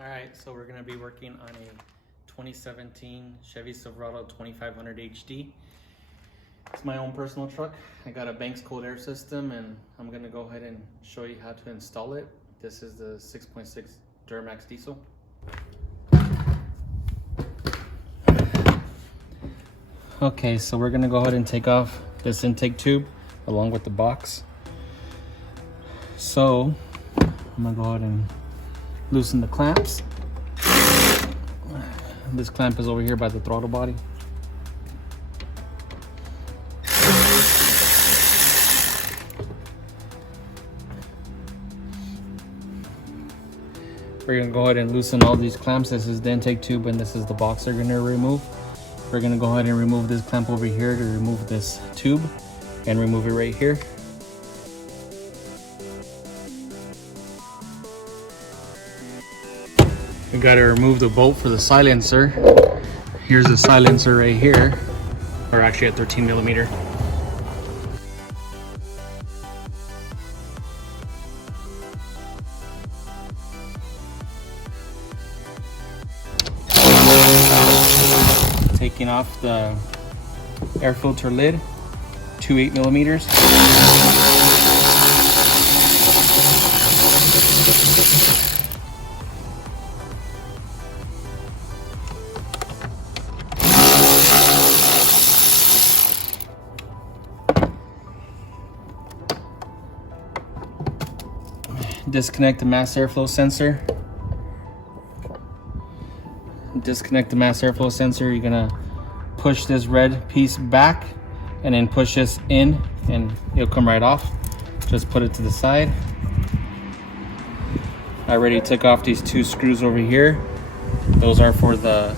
All right, so we're gonna be working on a 2017 Chevy Silverado 2500 HD. It's my own personal truck. I got a Banks cold air system and I'm gonna go ahead and show you how to install it. This is the 6.6 Duramax diesel. Okay, so we're gonna go ahead and take off this intake tube along with the box. So I'm gonna go ahead and loosen the clamps. This clamp is over here by the throttle body. We're gonna go ahead and loosen all these clamps. This is the intake tube and this is the box they're gonna remove. We're gonna go ahead and remove this clamp over here to remove this tube and remove it right here. We gotta remove the bolt for the silencer. Here's the silencer right here, or actually a 13 millimeter. Taking off the air filter lid, two 8 millimeters. Disconnect the mass airflow sensor. Disconnect the mass airflow sensor. You're gonna push this red piece back and then push this in and it'll come right off. Just put it to the side. I already took off these two screws over here. Those are for the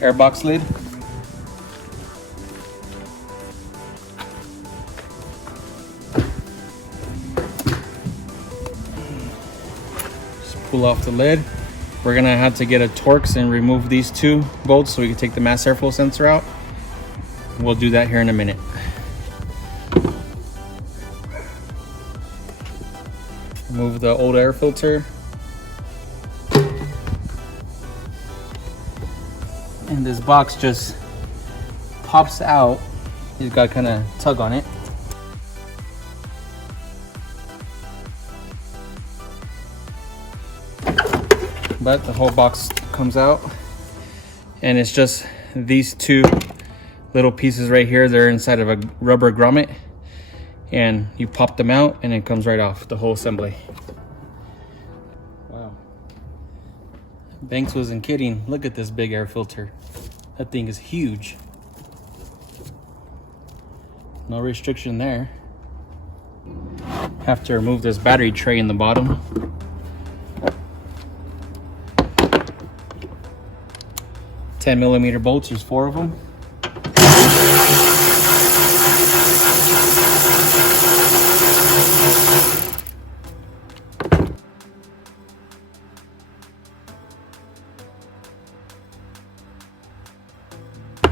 airbox lid. Just pull off the lid. We're gonna have to get a Torx and remove these two bolts so we can take the mass airflow sensor out. We'll do that here in a minute. Remove the old air filter. And this box just pops out. You gotta kind of tug on it. But the whole box comes out and it's just these two little pieces right here. They're inside of a rubber grommet and you pop them out and it comes right off, the whole assembly. Wow. Banks wasn't kidding. Look at this big air filter. That thing is huge. No restriction there. Have to remove this battery tray in the bottom. $10 millimeter bolts, there's 4 of them.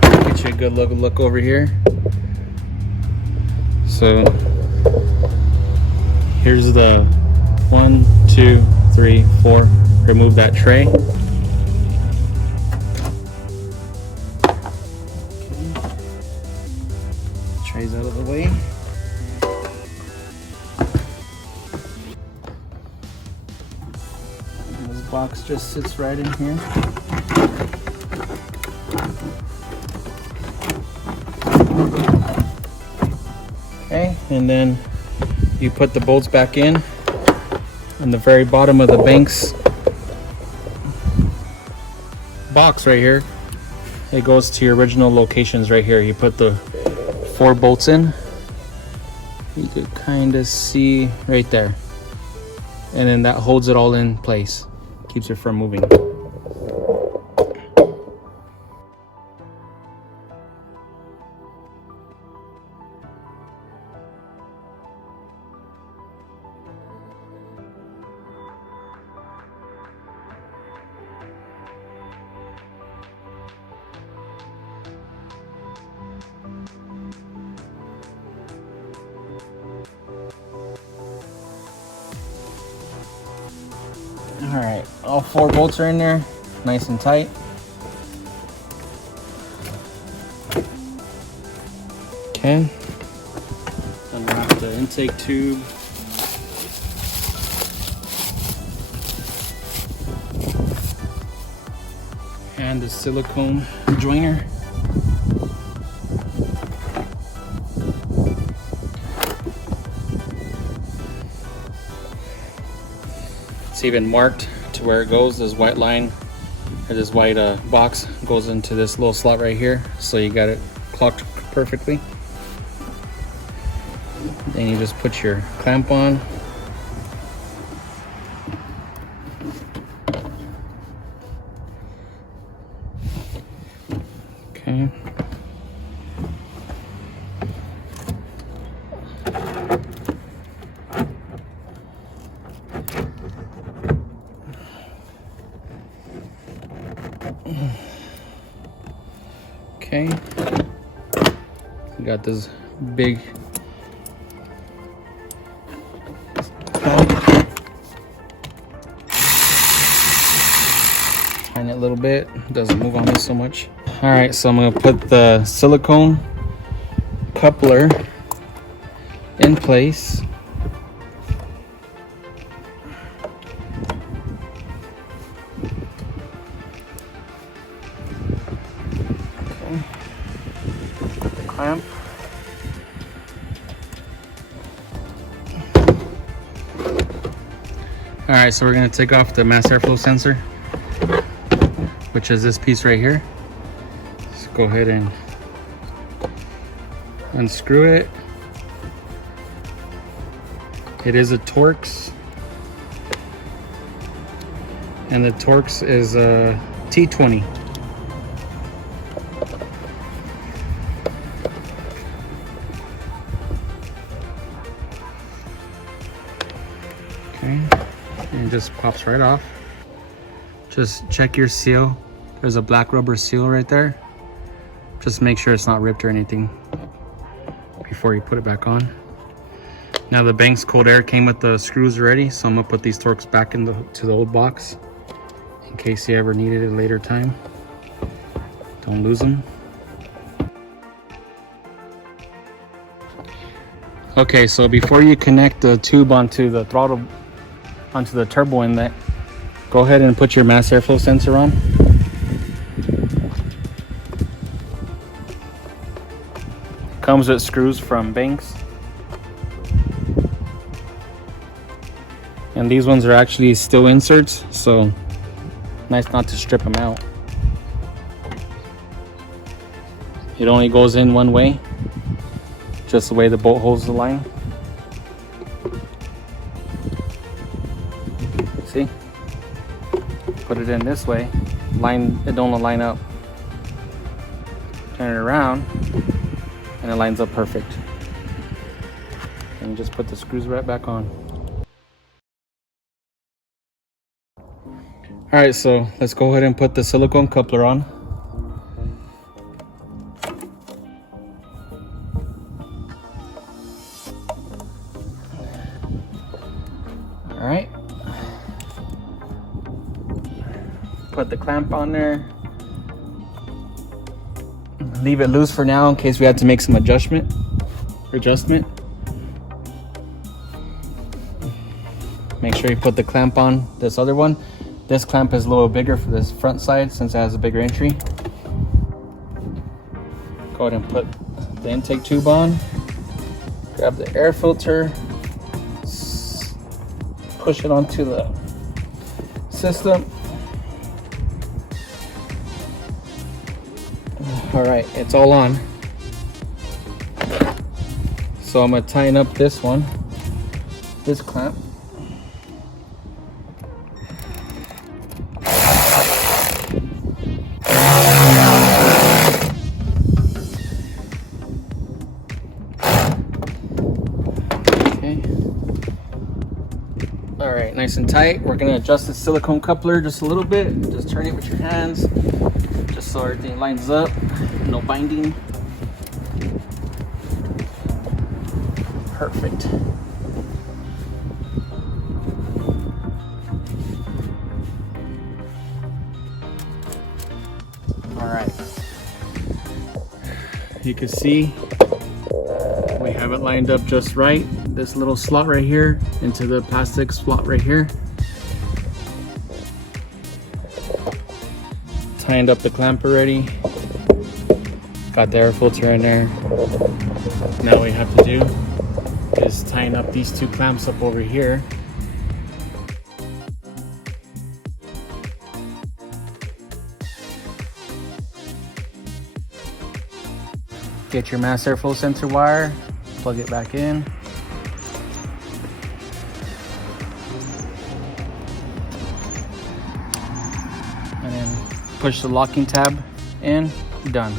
Get you a good look over here. So here's the 1, 2, 3, 4. Remove that tray. Trays out of the way. And this box just sits right in here. Okay, and then you put the bolts back in the very bottom of the Banks box right here. It goes to your original locations right here. You put the 4 bolts in. You could kind of see right there, and then that holds it all in place, keeps it from moving. All right, all 4 bolts are in there, nice and tight. Okay, unwrap the intake tube. And the silicone joiner. It's even marked to where it goes. This white line or this white box goes into this little slot right here, so you got it clocked perfectly. Then you just put your clamp on. Okay. Okay. We got this big tighten it a little bit, doesn't move on me so much. All right, so I'm gonna put the silicone coupler in place. Okay. Put the clamp. All right, so we're gonna take off the mass airflow sensor, which is this piece right here. Let's go ahead and unscrew it. It is a Torx, and the Torx is a T20. Okay, and it just pops right off. Just check your seal. There's a black rubber seal right there. Just make sure it's not ripped or anything before you put it back on. Now the Banks cold air came with the screws already, so I'm gonna put these Torx back to the old box in case you ever needed it at a later time. Don't lose them. Okay, so before you connect the tube onto the throttle, onto the turbo inlet, go ahead and put your mass airflow sensor on. Comes with screws from Banks. And these ones are actually still inserts, so nice not to strip them out. It only goes in one way, just the way the bolt holds the line. See? Put it in this way, it don't line up. Turn it around, and it lines up perfect. And you just put the screws right back on. All right, so let's go ahead and put the silicone coupler on. All right. Put the clamp on there. Leave it loose for now in case we have to make some adjustment. Make sure you put the clamp on this other one. This clamp is a little bigger for this front side since it has a bigger entry. Go ahead and put the intake tube on. Grab the air filter. Push it onto the system. All right, it's all on. So I'm gonna tighten up this clamp. All right, nice and tight. We're gonna adjust the silicone coupler just a little bit. Just turn it with your hands, just so everything lines up. No binding. Perfect. you can see we have it lined up just right. This little slot right here into the plastic slot right here. Tightened up the clamp already. Got the air filter in there. Now what we have to do is tighten up these two clamps up over here. Get your mass airflow sensor wire, plug it back in. And then push the locking tab in, done.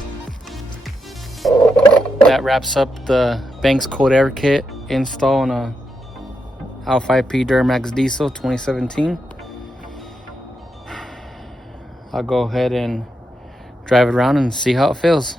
That wraps up the Banks cold air kit install on a L5p Duramax diesel 2017. I'll go ahead and drive it around and see how it feels.